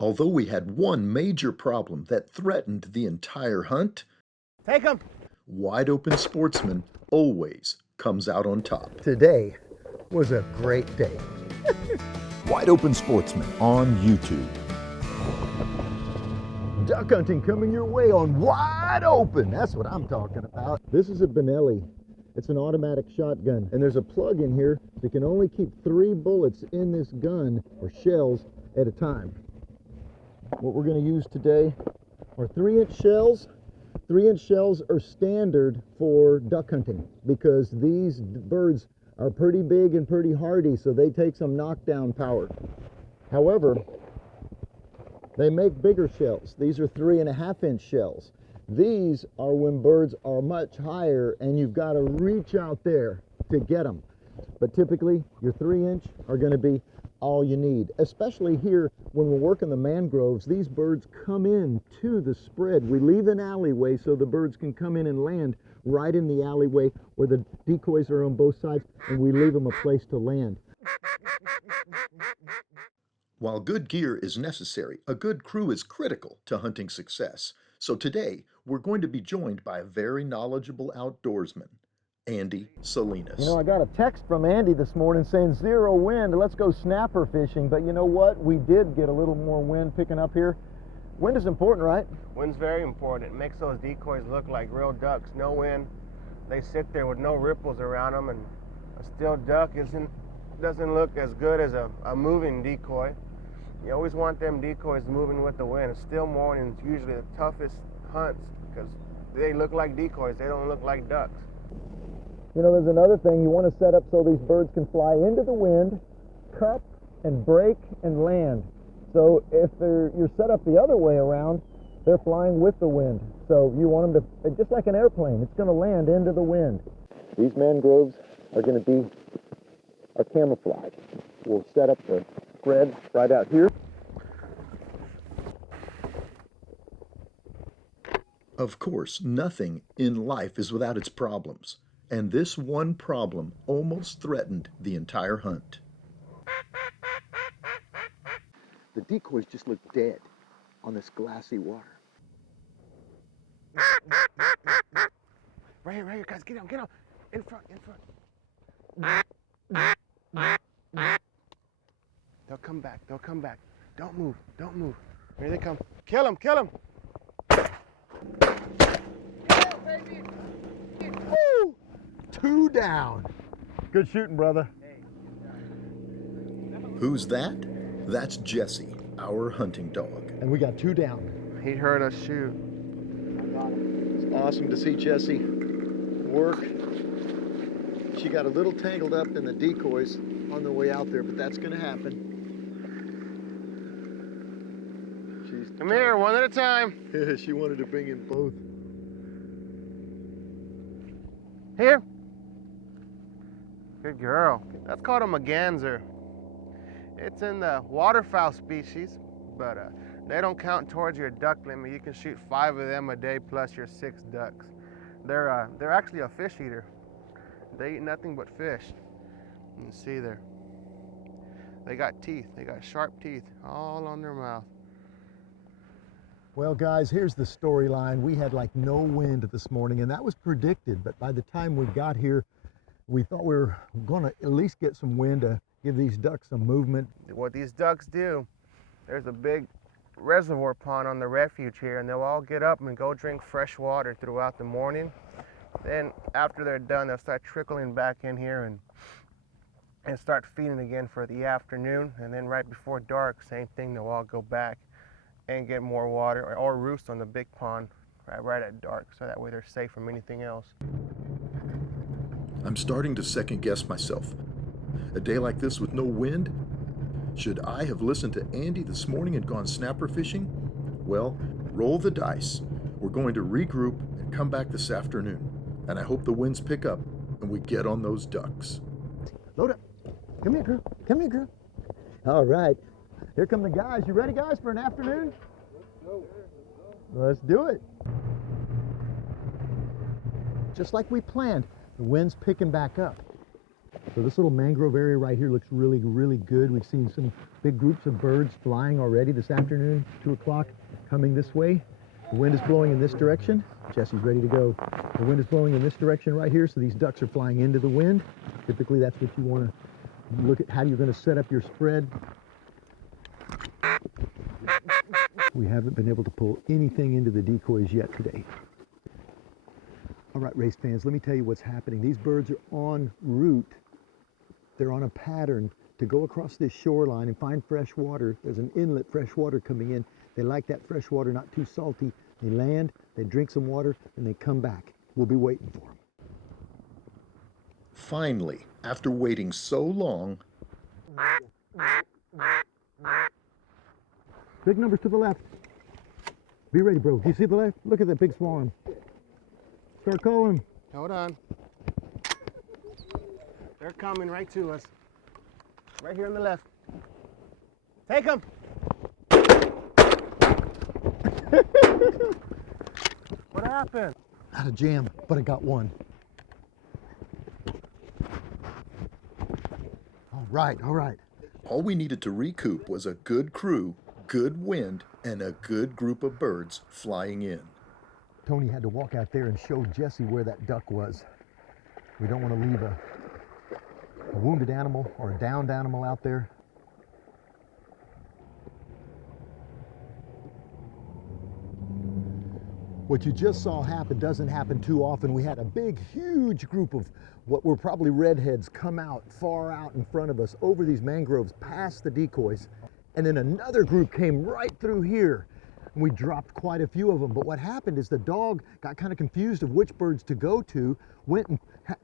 Although we had one major problem that threatened the entire hunt, Take him! Wide Open Sportsman always comes out on top. Today was a great day. Wide Open Sportsman on YouTube. Duck hunting coming your way on Wide Open. That's what I'm talking about. This is a Benelli. It's an automatic shotgun, and there's a plug in here that can only keep 3 bullets in this gun, or shells, at a time. What we're going to use today are 3-inch shells. 3-inch shells are standard for duck hunting because these birds are pretty big and pretty hardy, so they take some knockdown power. However, they make bigger shells. These are 3.5-inch shells. These are when birds are much higher and you've got to reach out there to get them. But typically your 3-inch are going to be all you need, especially here when we're working the mangroves. These birds come in to the spread. We leave an alleyway so the birds can come in and land right in the alleyway where the decoys are on both sides, and we leave them a place to land. While good gear is necessary, a good crew is critical to hunting success. So today, we're going to be joined by a very knowledgeable outdoorsman, Andy Salinas. You know, I got a text from Andy this morning saying 0 wind, let's go snapper fishing. But you know what? We did get a little more wind picking up here. Wind is important, right? Wind's very important. It makes those decoys look like real ducks. No wind, they sit there with no ripples around them, and a still duck doesn't look as good as a moving decoy. You always want them decoys moving with the wind. A still morning is usually the toughest hunts because they look like decoys. They don't look like ducks. You know, there's another thing. You want to set up so these birds can fly into the wind, cup and break and land. So if you're set up the other way around, they're flying with the wind. So you want them to, just like an airplane, it's going to land into the wind. These mangroves are going to be our camouflage. We'll set up the spread right out here. Of course, nothing in life is without its problems, and this one problem almost threatened the entire hunt. The decoys just look dead on this glassy water. Right here, guys, get on, in front. They'll come back. Don't move. Here they come. Kill him. Woo! 2 down. Good shooting, brother. Who's that? That's Jesse, our hunting dog. And we got 2 down. He heard us shoot. It's awesome to see Jessie work. She got a little tangled up in the decoys on the way out there, but that's going to happen. Come here, one at a time. Yeah, she wanted to bring in both. Here. Good girl. That's called a merganser. It's in the waterfowl species, but they don't count towards your duck limit. You can shoot 5 of them a day plus your 6 ducks. They're actually a fish eater. They eat nothing but fish. You can see there. They got teeth. They got sharp teeth all on their mouth. Well, guys, here's the storyline. We had like no wind this morning, and that was predicted, but by the time we got here, we thought we were going to at least get some wind to give these ducks some movement. What these ducks do, there's a big reservoir pond on the refuge here, and they'll all get up and go drink fresh water throughout the morning. Then after they're done, they'll start trickling back in here and start feeding again for the afternoon. And then right before dark, same thing, they'll all go back and get more water or roost on the big pond right at dark, so that way they're safe from anything else. I'm starting to second guess myself. A day like this with no wind? Should I have listened to Andy this morning and gone snapper fishing? Well, roll the dice. We're going to regroup and come back this afternoon. And I hope the winds pick up and we get on those ducks. Load up. Come here, crew. All right. Here come the guys. You ready, guys, for an afternoon? Let's do it. Just like we planned, the wind's picking back up. So this little mangrove area right here looks really, really good. We've seen some big groups of birds flying already this afternoon, 2 o'clock, coming this way. The wind is blowing in this direction. Jesse's ready to go. The wind is blowing in this direction right here, so these ducks are flying into the wind. Typically, that's what you want to look at, how you're going to set up your spread. We haven't been able to pull anything into the decoys yet today. All right, race fans, let me tell you what's happening. These birds are en route. They're on a pattern to go across this shoreline and find fresh water. There's an inlet, fresh water coming in. They like that fresh water, not too salty. They land, they drink some water, and they come back. We'll be waiting for them. Finally, after waiting so long, Big numbers to the left. Be ready, bro. Do you see the left? Look at that big swarm. Start calling. Hold on. They're coming right to us. Right here on the left. Take them. What happened? Out of jam, but I got one. All right, all right. all we needed to recoup was a good crew, good wind, and a good group of birds flying in. Tony had to walk out there and show Jesse where that duck was. We don't want to leave a wounded animal or a downed animal out there. What you just saw happen doesn't happen too often. We had a big, huge group of what were probably redheads come out far out in front of us over these mangroves past the decoys. And then another group came right through here. And we dropped quite a few of them. But what happened is the dog got kind of confused of which birds to go to, went and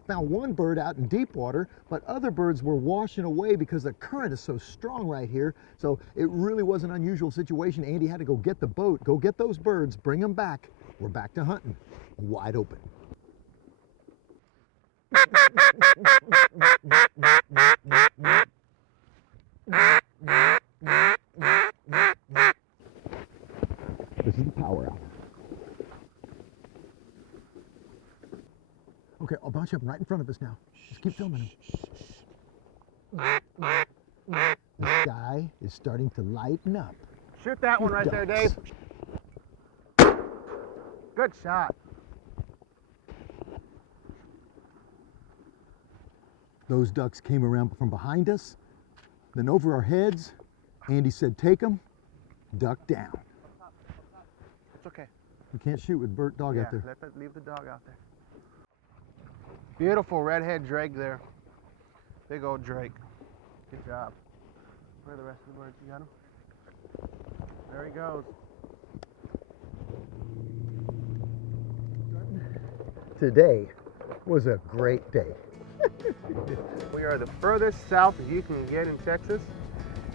found one bird out in deep water, but other birds were washing away because the current is so strong right here. So it really was an unusual situation. Andy had to go get the boat, go get those birds, bring them back. We're back to hunting, wide open. This is the power hour. Okay, I'll bounce you up right in front of us now. Just keep filming him. The sky is starting to lighten up. Shoot that one right there, Dave. Good shot. Those ducks came around from behind us, then over our heads. Andy said, take them, duck down. It's okay. We can't shoot with Bert dog out there. Leave the dog out there. Beautiful redhead drake there. Big old drake. Good job. Where are the rest of the birds? You got him? There he goes. Today was a great day. We are the furthest south as you can get in Texas.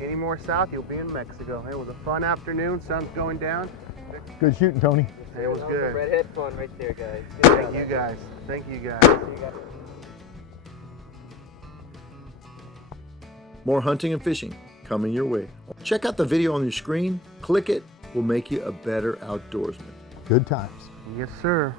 Any more south, you'll be in Mexico. It was a fun afternoon. Sun's going down. Good shooting, Tony. It was good. Redhead fun right there, guys. Thank you guys. Thank you guys. More hunting and fishing coming your way. Check out the video on your screen. Click it. Will make you a better outdoorsman. Good times. Yes, sir.